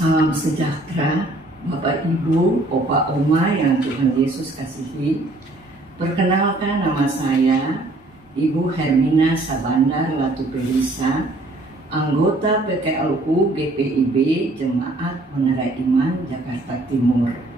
Salam sejahtera, Bapak Ibu, Opa Oma yang Tuhan Yesus kasihi. Perkenalkan, nama saya Ibu Hermina Sabandar Latupelisa, anggota PKLU GPIB Jemaat Menara Iman Jakarta Timur.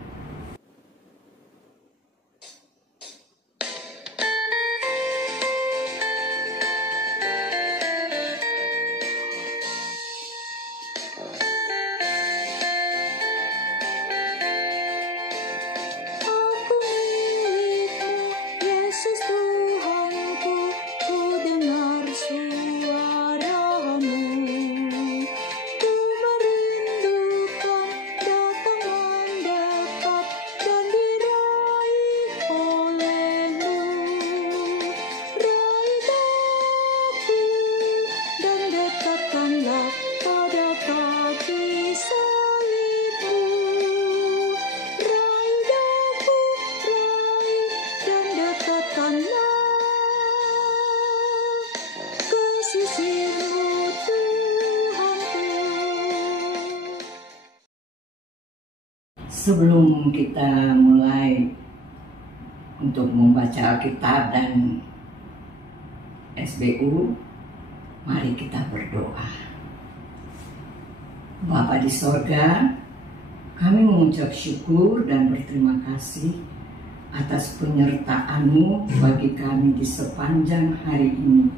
Sebelum kita mulai untuk membaca Alkitab dan SBU, mari kita berdoa. Bapa di sorga, kami mengucap syukur dan berterima kasih atas penyertaan-Mu bagi kami di sepanjang hari ini.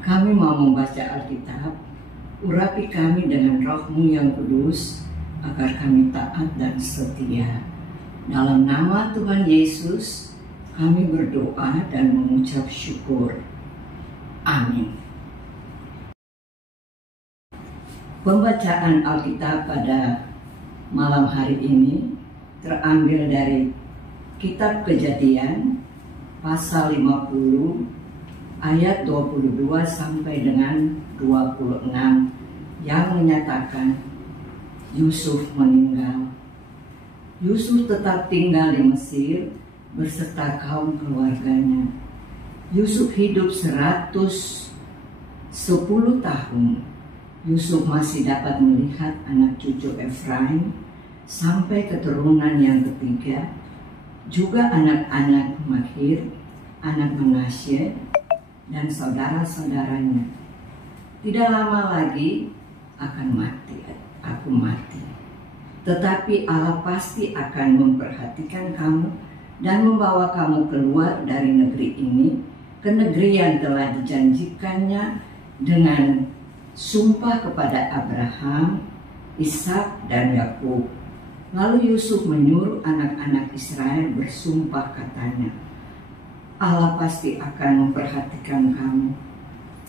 Kami mau membaca Alkitab, urapi kami dengan Roh-Mu yang kudus, agar kami taat dan setia. Dalam nama Tuhan Yesus, kami berdoa dan mengucap syukur. Amin. Pembacaan Alkitab pada malam hari ini terambil dari Kitab Kejadian pasal 50 ayat 22 sampai dengan 26 yang menyatakan Yusuf meninggal. Yusuf tetap tinggal di Mesir berserta kaum keluarganya. Yusuf hidup 110 tahun. Yusuf masih dapat melihat anak cucu Efraim sampai keturunan yang ketiga, juga anak-anak Makir, anak Manasye, dan saudara-saudaranya. Tidak lama lagi akan aku mati. Tetapi Allah pasti akan memperhatikan kamu dan membawa kamu keluar dari negeri ini ke negeri yang telah dijanjikannya dengan sumpah kepada Abraham, Ishak, dan Yakub. Lalu Yusuf menyuruh anak-anak Israel bersumpah, katanya, Allah pasti akan memperhatikan kamu.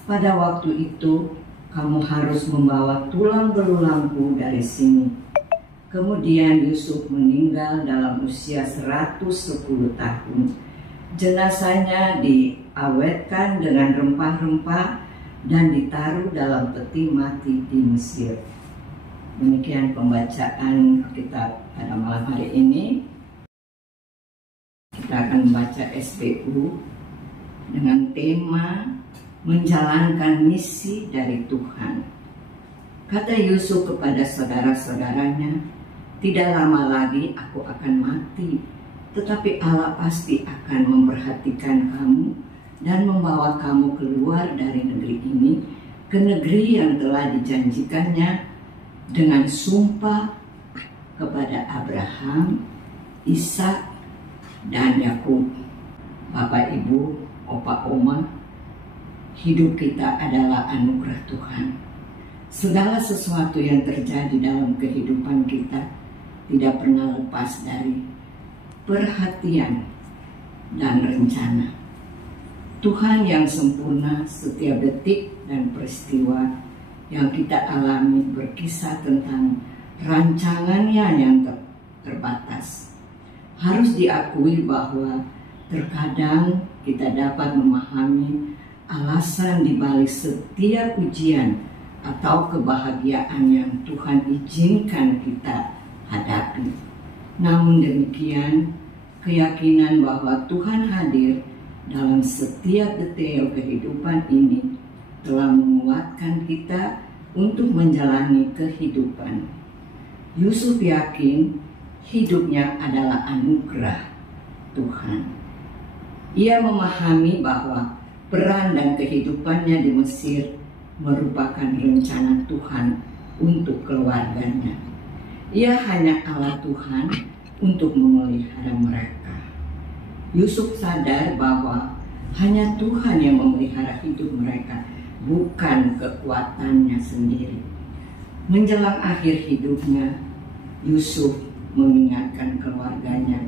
Pada waktu itu kamu harus membawa tulang belulangku dari sini. Kemudian Yusuf meninggal dalam usia 110 tahun. Jenazahnya diawetkan dengan rempah-rempah dan ditaruh dalam peti mati di Mesir. Demikian pembacaan kita pada malam hari ini. Kita akan membaca SBU dengan tema menjalankan misi dari Tuhan. Kata Yusuf kepada saudara-saudaranya, tidak lama lagi aku akan mati, tetapi Allah pasti akan memperhatikan kamu dan membawa kamu keluar dari negeri ini ke negeri yang telah dijanjikannya dengan sumpah kepada Abraham, Ishak, dan Yakub. Bapak, Ibu, Opa, Oma, hidup kita adalah anugerah Tuhan. Segala sesuatu yang terjadi dalam kehidupan kita tidak pernah lepas dari perhatian dan rencana Tuhan yang sempurna. Setiap detik dan peristiwa yang kita alami berkisah tentang rancangannya yang terbatas. Harus diakui bahwa terkadang kita dapat memahami alasan dibalik setiap ujian atau kebahagiaan yang Tuhan izinkan kita hadapi. Namun demikian, keyakinan bahwa Tuhan hadir dalam setiap detail kehidupan ini telah menguatkan kita untuk menjalani kehidupan. Yusuf yakin hidupnya adalah anugerah Tuhan. Ia memahami bahwa peran dan kehidupannya di Mesir merupakan rencana Tuhan untuk keluarganya. Ia hanya Allah Tuhan untuk memelihara mereka. Yusuf sadar bahwa hanya Tuhan yang memelihara hidup mereka, bukan kekuatannya sendiri. Menjelang akhir hidupnya, Yusuf mengingatkan keluarganya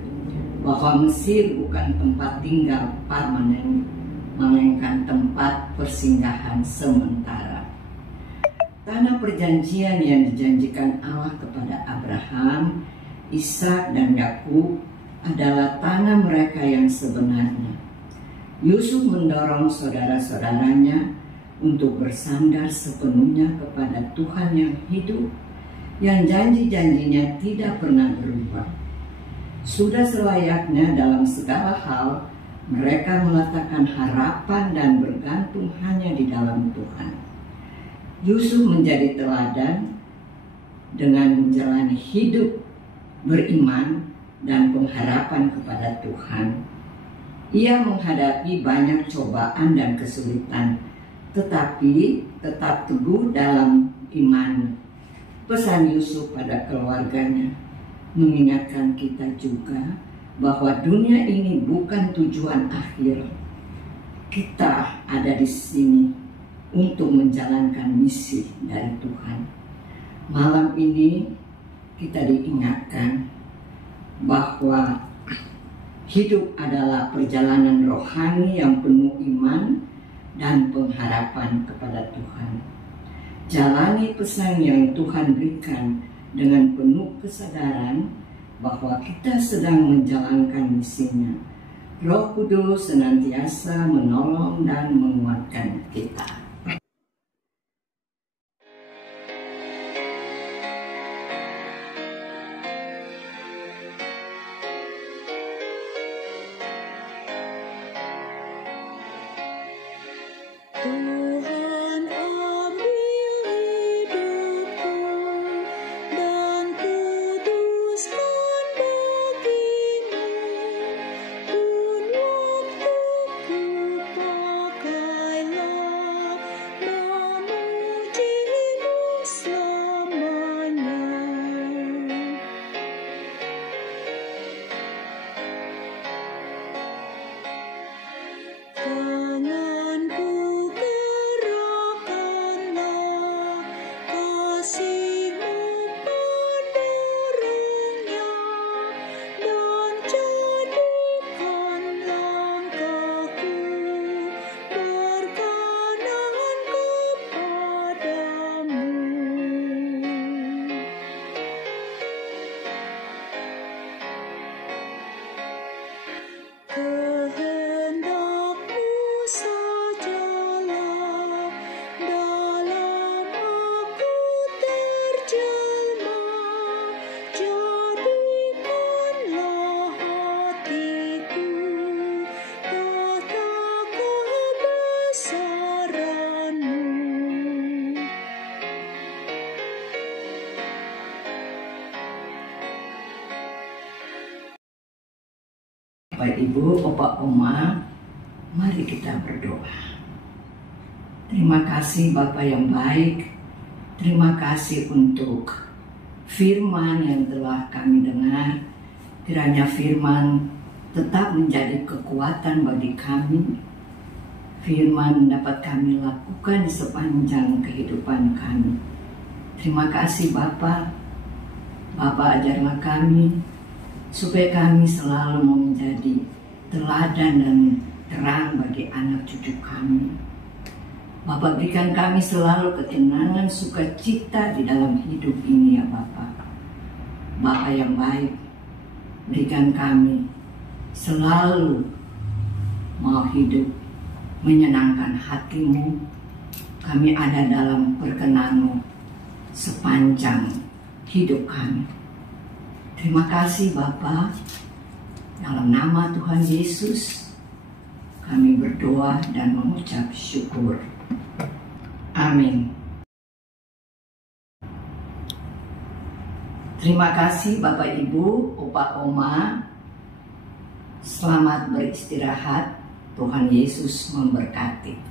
bahwa Mesir bukan tempat tinggal permanen, melainkan tempat persinggahan sementara. Tanah perjanjian yang dijanjikan Allah kepada Abraham, Ishak, dan Yakub adalah tanah mereka yang sebenarnya. Yusuf mendorong saudara-saudaranya untuk bersandar sepenuhnya kepada Tuhan yang hidup, yang janji-janjinya tidak pernah berubah. Sudah selayaknya dalam segala hal, mereka meletakkan harapan dan bergantung hanya di dalam Tuhan. Yusuf menjadi teladan dengan menjalani hidup beriman dan pengharapan kepada Tuhan. Ia menghadapi banyak cobaan dan kesulitan, tetapi tetap teguh dalam iman. Pesan Yusuf pada keluarganya mengingatkan kita juga bahwa dunia ini bukan tujuan akhir. Kita ada di sini untuk menjalankan misi dari Tuhan. Malam ini kita diingatkan bahwa hidup adalah perjalanan rohani yang penuh iman dan pengharapan kepada Tuhan. Jalani pesan yang Tuhan berikan dengan penuh kesadaran bahwa kita sedang menjalankan misinya. Roh Kudus senantiasa menolong dan menguatkan kita. Tuhan ambil hidupku dan putuskan bagimu, pun waktuku pakailah memujimu selamanya. Tanganku gerakkanlah, kasih-Mu mendorongnya, dan jadikan langkahku berkenan kepadamu. Kehendak-Mu sajalah dalam aku terjelma, jadikanlah hatiku tahta kebesaran-Mu. Bapak Ibu, Opa Oma, mari kita berdoa. Terima kasih Bapak yang baik. Terima kasih untuk firman yang telah kami dengar. Kiranya firman tetap menjadi kekuatan bagi kami. Firman dapat kami lakukan di sepanjang kehidupan kami. Terima kasih Bapak. Bapak ajarlah kami supaya kami selalu mau menjadi teladan dan terang bagi anak cucu kami. Bapak berikan kami selalu ketenangan, sukacita di dalam hidup ini ya Bapak. Bapak yang baik, berikan kami selalu mau hidup menyenangkan hati-Mu. Kami ada dalam perkenan-Mu sepanjang hidup kami. Terima kasih Bapa. Dalam nama Tuhan Yesus kami berdoa dan mengucap syukur. Amin. Terima kasih Bapak Ibu, Opa Oma. Selamat beristirahat. Tuhan Yesus memberkati.